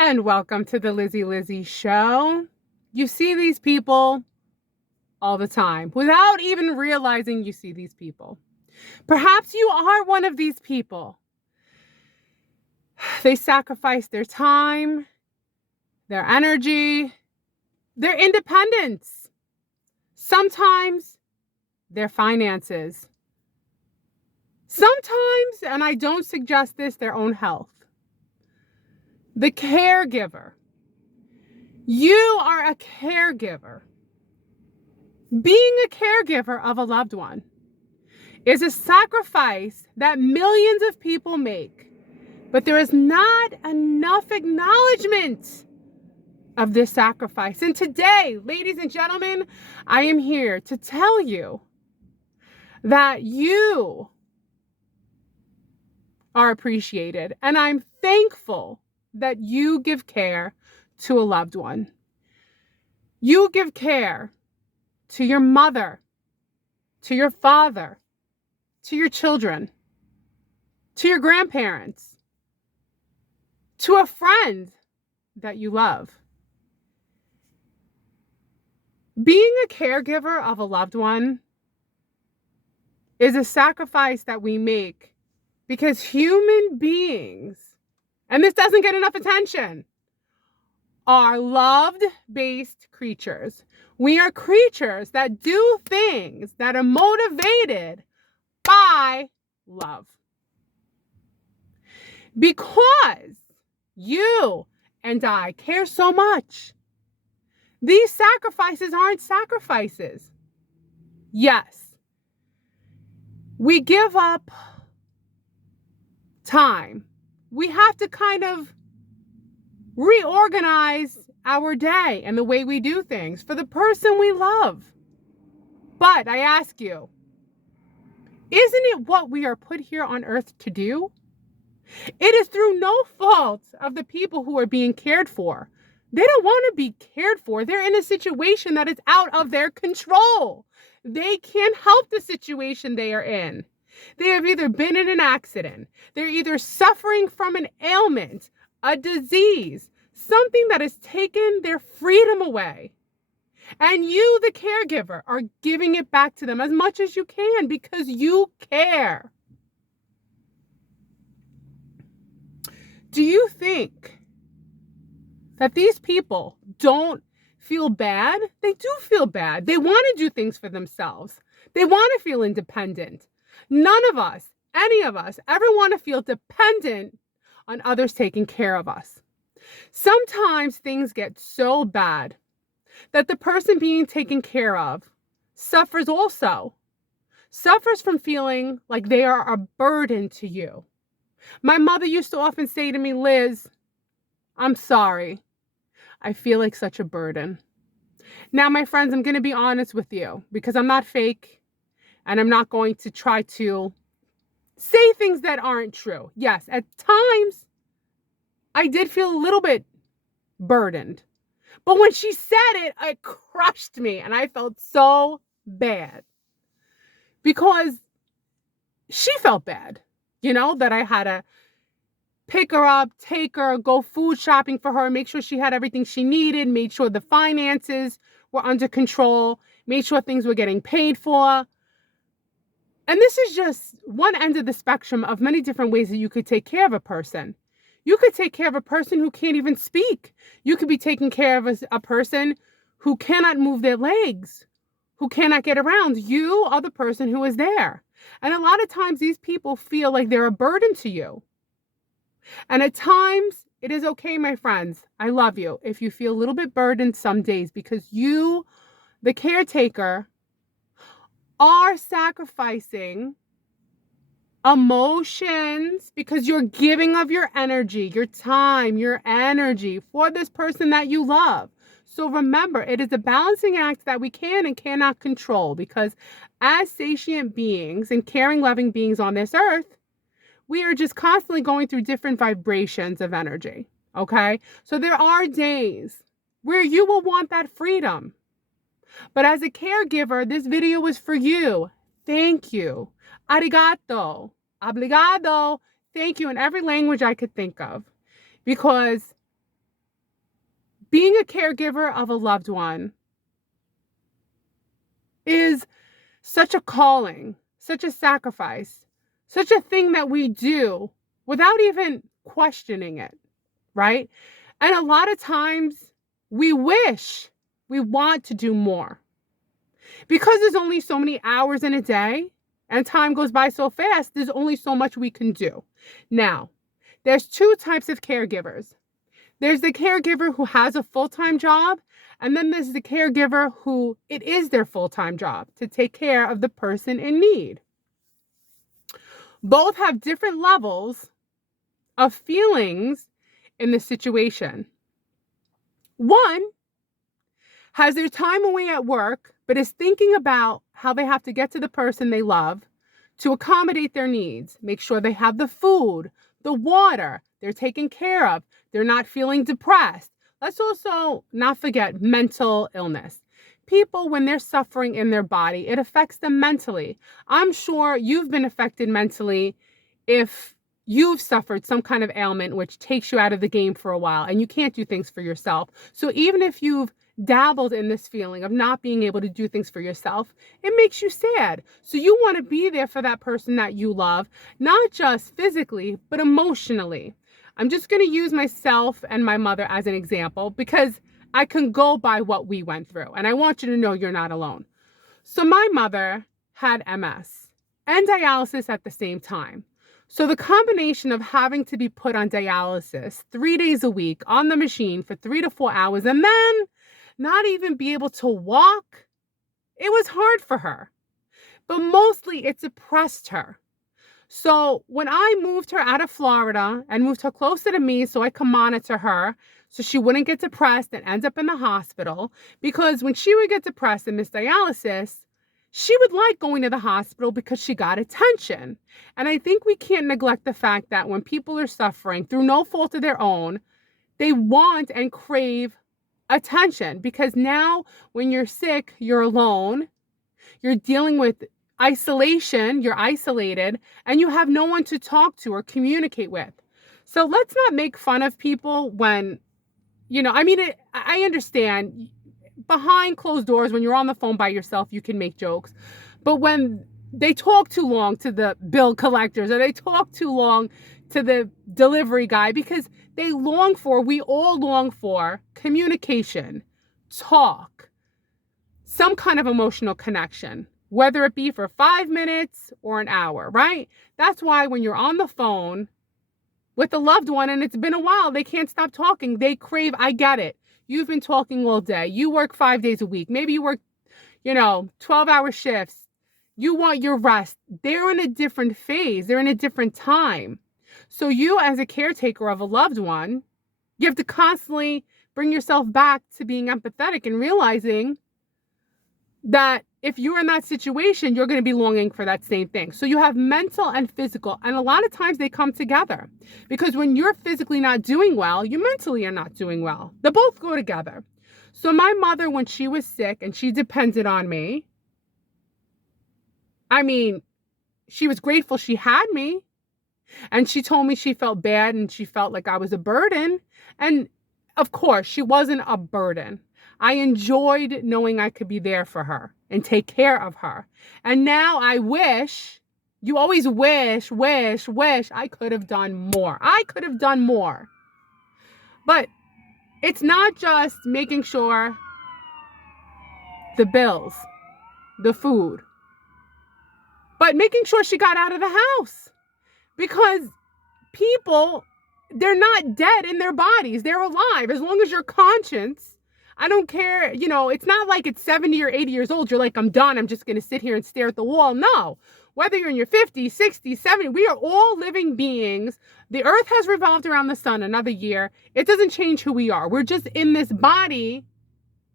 And welcome to the Lizzy Show. You see these people all the time without even realizing you see these people. Perhaps you are one of these people. They sacrifice their time, their energy, their independence, sometimes their finances, sometimes, and I don't suggest this, their own health. The caregiver. You are a caregiver. Being a caregiver of a loved one is a sacrifice that millions of people make, but there is not enough acknowledgement of this sacrifice. And today, ladies and gentlemen, I am here to tell you that you are appreciated, and I'm thankful that you give care to a loved one. You give care to your mother, to your father, to your children, to your grandparents, to a friend that you love. Being a caregiver of a loved one is a sacrifice that we make because human beings, and this doesn't get enough attention, are love-based creatures. We are creatures that do things that are motivated by love. Because you and I care so much, these sacrifices aren't sacrifices. Yes, we give up time. We have to kind of reorganize our day and the way we do things for the person we love. But I ask you, isn't it what we are put here on earth to do? It is through no fault of the people who are being cared for. They don't want to be cared for. They're in a situation that is out of their control. They can't help the situation they are in. They have either been in an accident. They're either suffering from an ailment, a disease, something that has taken their freedom away. And you, the caregiver, are giving it back to them as much as you can because you care. Do you think that these people don't feel bad? They do feel bad. They want to do things for themselves. They want to feel independent. None of us, any of us, ever want to feel dependent on others taking care of us. Sometimes things get so bad that the person being taken care of suffers also. Suffers from feeling like they are a burden to you. My mother used to often say to me, Liz, I'm sorry. I feel like such a burden. Now, my friends, I'm going to be honest with you because I'm not fake and I'm not going to try to say things that aren't true. Yes, at times I did feel a little bit burdened. But when she said it, it crushed me and I felt so bad because she felt bad, that I had to pick her up, take her, go food shopping for her, make sure she had everything she needed, made sure the finances were under control, made sure things were getting paid for. And this is just one end of the spectrum of many different ways that you could take care of a person. You could take care of a person who can't even speak. You could be taking care of a person who cannot move their legs, who cannot get around. You are the person who is there. And a lot of times these people feel like they're a burden to you. And at times it is okay, my friends. I love you if you feel a little bit burdened some days because you, the caretaker, are sacrificing emotions because you're giving of your energy, your time, your energy for this person that you love. So remember, it is a balancing act that we can and cannot control because as sentient beings and caring, loving beings on this earth, we are just constantly going through different vibrations of energy, okay? So there are days where you will want that freedom. But as a caregiver, this video is for you. Thank you. Arigato. Obrigado. Thank you in every language I could think of. Because being a caregiver of a loved one is such a calling, such a sacrifice, such a thing that we do without even questioning it, right? And a lot of times we wish we want to do more because there's only so many hours in a day and time goes by so fast. There's only so much we can do. Now, there's two types of caregivers. There's the caregiver who has a full-time job, and then there's the caregiver who it is their full-time job to take care of the person in need. Both have different levels of feelings in the situation. One has their time away at work, but is thinking about how they have to get to the person they love to accommodate their needs, make sure they have the food, the water, they're taken care of, they're not feeling depressed. Let's also not forget mental illness. People, when they're suffering in their body, it affects them mentally. I'm sure you've been affected mentally if you've suffered some kind of ailment which takes you out of the game for a while and you can't do things for yourself. So even if you've dabbled in this feeling of not being able to do things for yourself, it makes you sad. So you want to be there for that person that you love, not just physically, but emotionally. I'm just going to use myself and my mother as an example because I can go by what we went through. And I want you to know you're not alone. So my mother had MS and dialysis at the same time. So the combination of having to be put on dialysis 3 days a week on the machine for 3 to 4 hours and then not even be able to walk, it was hard for her. But mostly it depressed her. So when I moved her out of Florida and moved her closer to me so I could monitor her so she wouldn't get depressed and end up in the hospital, because when she would get depressed and miss dialysis, she would like going to the hospital because she got attention. And I think we can't neglect the fact that when people are suffering through no fault of their own, they want and crave attention because now when you're sick, you're alone, you're dealing with isolation, you're isolated, and you have no one to talk to or communicate with. So let's not make fun of people when, I understand behind closed doors, when you're on the phone by yourself, you can make jokes. But when they talk too long to the bill collectors or they talk too long to the delivery guy because we all long for communication, talk, some kind of emotional connection, whether it be for 5 minutes or an hour, right? That's why when you're on the phone with a loved one and it's been a while, they can't stop talking. They crave, I get it. You've been talking all day. You work 5 days a week. Maybe you work, 12-hour shifts. You want your rest. They're in a different phase. They're in a different time. So you, as a caretaker of a loved one, you have to constantly bring yourself back to being empathetic and realizing that if you're in that situation, you're going to be longing for that same thing. So you have mental and physical, and a lot of times they come together because when you're physically not doing well, you mentally are not doing well. They both go together. So my mother, when she was sick and she depended on me, she was grateful she had me. And she told me she felt bad and she felt like I was a burden. And of course, she wasn't a burden. I enjoyed knowing I could be there for her and take care of her. And now I wish, you always wish I could have done more. I could have done more. But it's not just making sure the bills, the food, but making sure she got out of the house. Because people, they're not dead in their bodies. They're alive. As long as you're conscious, I don't care. It's not like it's 70 or 80 years old. You're like, I'm done. I'm just going to sit here and stare at the wall. No. Whether you're in your 50s, 60s, 70s, we are all living beings. The earth has revolved around the sun another year. It doesn't change who we are. We're just in this body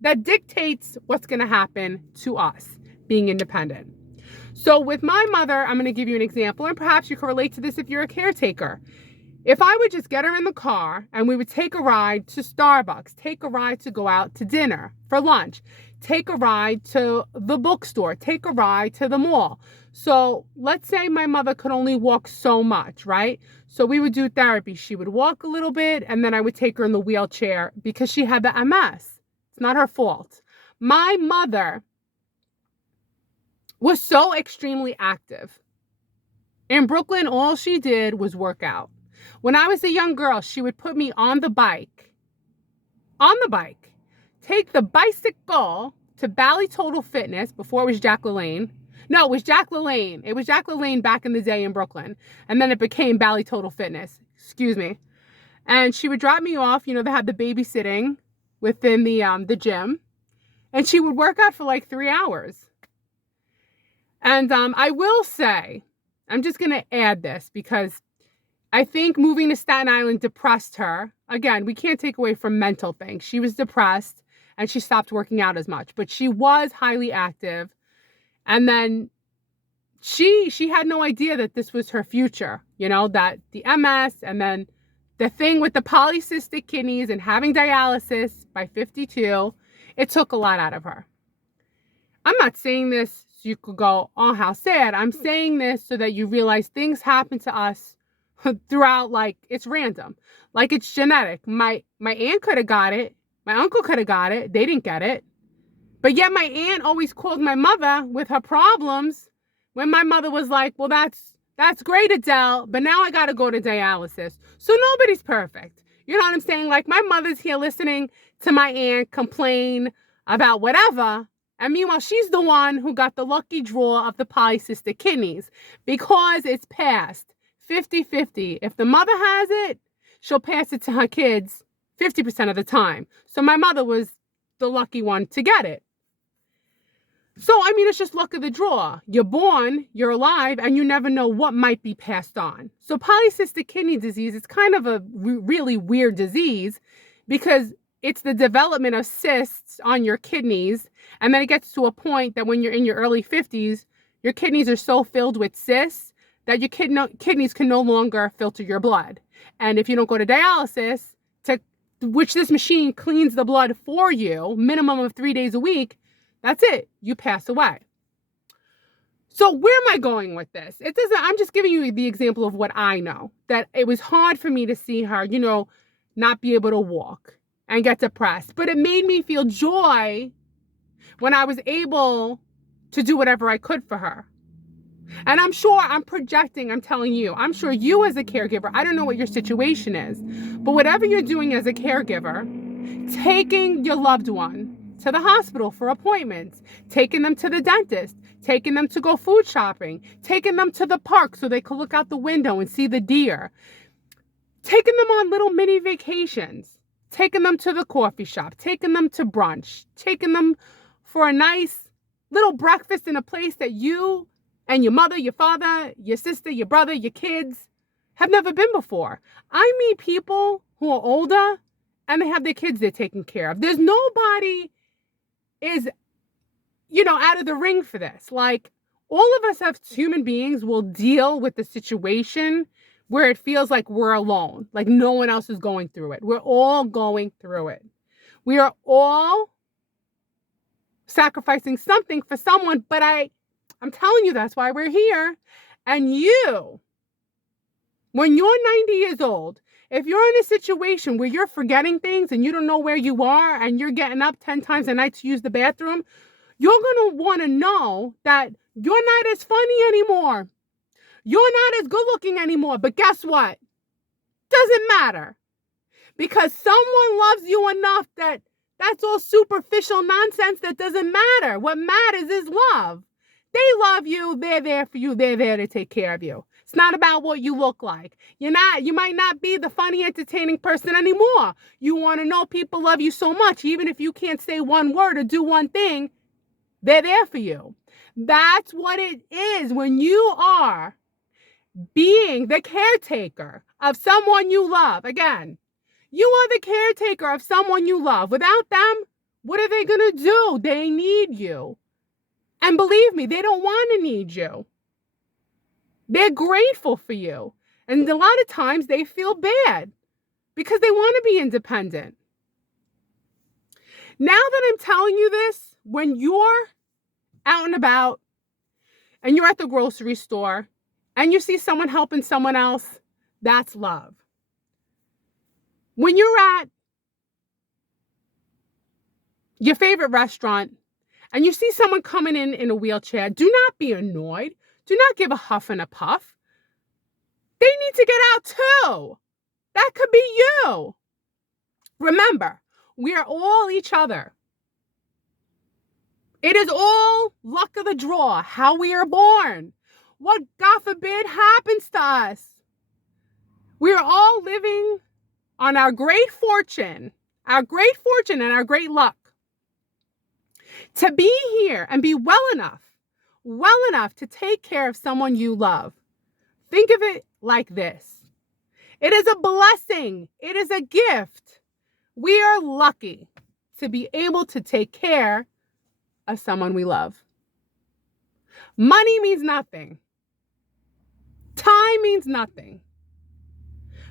that dictates what's going to happen to us being independent. So with my mother, I'm going to give you an example, and perhaps you can relate to this if you're a caretaker. If I would just get her in the car and we would take a ride to Starbucks, take a ride to go out to dinner for lunch, take a ride to the bookstore, take a ride to the mall. So let's say my mother could only walk so much, right? So we would do therapy. She would walk a little bit and then I would take her in the wheelchair because she had the MS. It's not her fault. My mother was so extremely active. In Brooklyn, all she did was work out. When I was a young girl, she would put me on the bike, take the bicycle to Bally Total Fitness before it was Jack LaLanne. No, it was Jack LaLanne. It was Jack LaLanne back in the day in Brooklyn. And then it became Bally Total Fitness. Excuse me. And she would drop me off. You know, they had the babysitting within the gym. And she would work out for like 3 hours. And I will say, I'm just going to add this because I think moving to Staten Island depressed her. Again, we can't take away from mental things. She was depressed and she stopped working out as much, but she was highly active. And then she had no idea that this was her future, you know, that the MS and then the thing with the polycystic kidneys and having dialysis by 52, it took a lot out of her. I'm not saying this so you could go, oh, how sad. I'm saying this so that you realize things happen to us throughout, like it's random, like it's genetic. My aunt could have got it. My uncle could have got it. They didn't get it. But yet my aunt always called my mother with her problems when my mother was like, well, that's great, Adele, but now I got to go to dialysis. So nobody's perfect. You know what I'm saying? Like my mother's here listening to my aunt complain about whatever. And meanwhile, she's the one who got the lucky draw of the polycystic kidneys because it's passed 50-50. If the mother has it, she'll pass it to her kids 50% of the time. So my mother was the lucky one to get it. So, I mean, it's just luck of the draw. You're born, you're alive, and you never know what might be passed on. So polycystic kidney disease is kind of a really weird disease because it's the development of cysts on your kidneys. And then it gets to a point that when you're in your early 50s, your kidneys are so filled with cysts that your kidneys can no longer filter your blood. And if you don't go to dialysis, which this machine cleans the blood for you, minimum of 3 days a week, that's it. You pass away. So where am I going with this? I'm just giving you the example of what I know, that it was hard for me to see her, you know, not be able to walk and get depressed. But it made me feel joy when I was able to do whatever I could for her. And I'm sure I'm projecting, I'm telling you, I'm sure you as a caregiver, I don't know what your situation is, but whatever you're doing as a caregiver, taking your loved one to the hospital for appointments, taking them to the dentist, taking them to go food shopping, taking them to the park so they could look out the window and see the deer, taking them on little mini vacations, taking them to the coffee shop, taking them to brunch, taking them for a nice little breakfast in a place that you and your mother, your father, your sister, your brother, your kids have never been before. I meet people who are older and they have their kids they're taking care of. There's nobody is, you know, out of the ring for this. Like all of us as human beings will deal with the situation where it feels like we're alone, like no one else is going through it. We're all going through it. We are all sacrificing something for someone, but I'm telling you, that's why we're here. And you, when you're 90 years old, if you're in a situation where you're forgetting things and you don't know where you are and you're getting up 10 times a night to use the bathroom, you're going to want to know that you're not as funny anymore. You're not as good looking anymore. But guess what? Doesn't matter. Because someone loves you enough that that's all superficial nonsense that doesn't matter. What matters is love. They love you. They're there for you. They're there to take care of you. It's not about what you look like. You might not be the funny, entertaining person anymore. You want to know people love you so much, even if you can't say one word or do one thing, they're there for you. That's what it is when you are being the caretaker of someone you love. Again, you are the caretaker of someone you love. Without them, what are they going to do? They need you. And believe me, they don't want to need you. They're grateful for you. And a lot of times they feel bad because they want to be independent. Now that I'm telling you this, when you're out and about and you're at the grocery store and you see someone helping someone else, that's love. When you're at your favorite restaurant and you see someone coming in a wheelchair, do not be annoyed. Do not give a huff and a puff. They need to get out too. That could be you. Remember, we are all each other. It is all luck of the draw, how we are born. What, God forbid, happens to us. We are all living on our great fortune and our great luck to be here and be well enough to take care of someone you love. Think of it like this. It is a blessing. It is a gift. We are lucky to be able to take care of someone we love. Money means nothing. Time means nothing.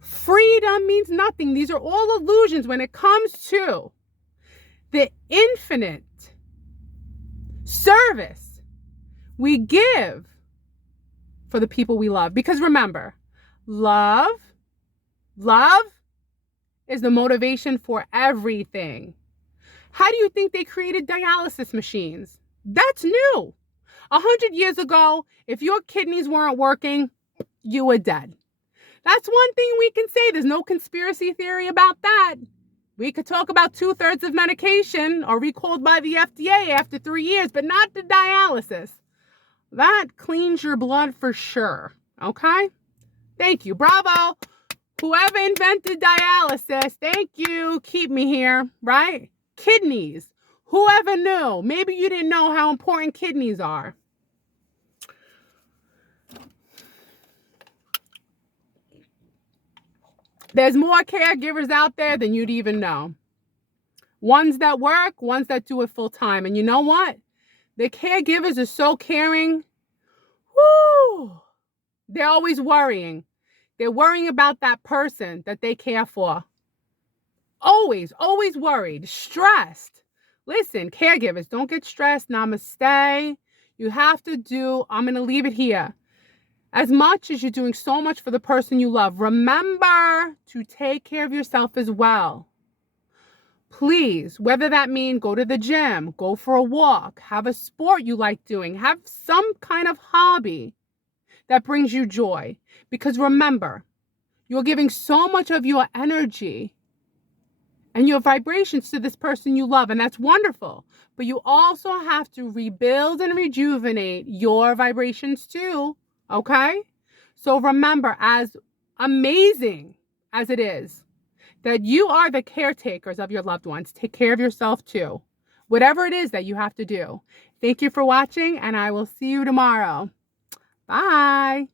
Freedom means nothing. These are all illusions when it comes to the infinite service we give for the people we love. Because remember, love is the motivation for everything. How do you think they created dialysis machines? That's new. 100 years ago, if your kidneys weren't working, you were dead. That's one thing we can say. There's no conspiracy theory about that. We could talk about 2/3 of medication are recalled by the FDA after 3 years, but not the dialysis. That cleans your blood for sure. Okay? Thank you. Bravo. Whoever invented dialysis, thank you. Keep me here, right? Kidneys. Whoever knew? Maybe you didn't know how important kidneys are. There's more caregivers out there than you'd even know. Ones that work, ones that do it full time. And you know what? The caregivers are so caring. Woo! They're always worrying. They're worrying about that person that they care for. Always worried, stressed. Listen, caregivers, don't get stressed. Namaste. You have to do, I'm going to leave it here. As much as you're doing so much for the person you love, remember to take care of yourself as well. Please, whether that means go to the gym, go for a walk, have a sport you like doing, have some kind of hobby that brings you joy. Because remember, you're giving so much of your energy and your vibrations to this person you love, and that's wonderful. But you also have to rebuild and rejuvenate your vibrations too, okay? So remember, as amazing as it is, that you are the caretakers of your loved ones. Take care of yourself too. Whatever it is that you have to do. Thank you for watching, and I will see you tomorrow. Bye.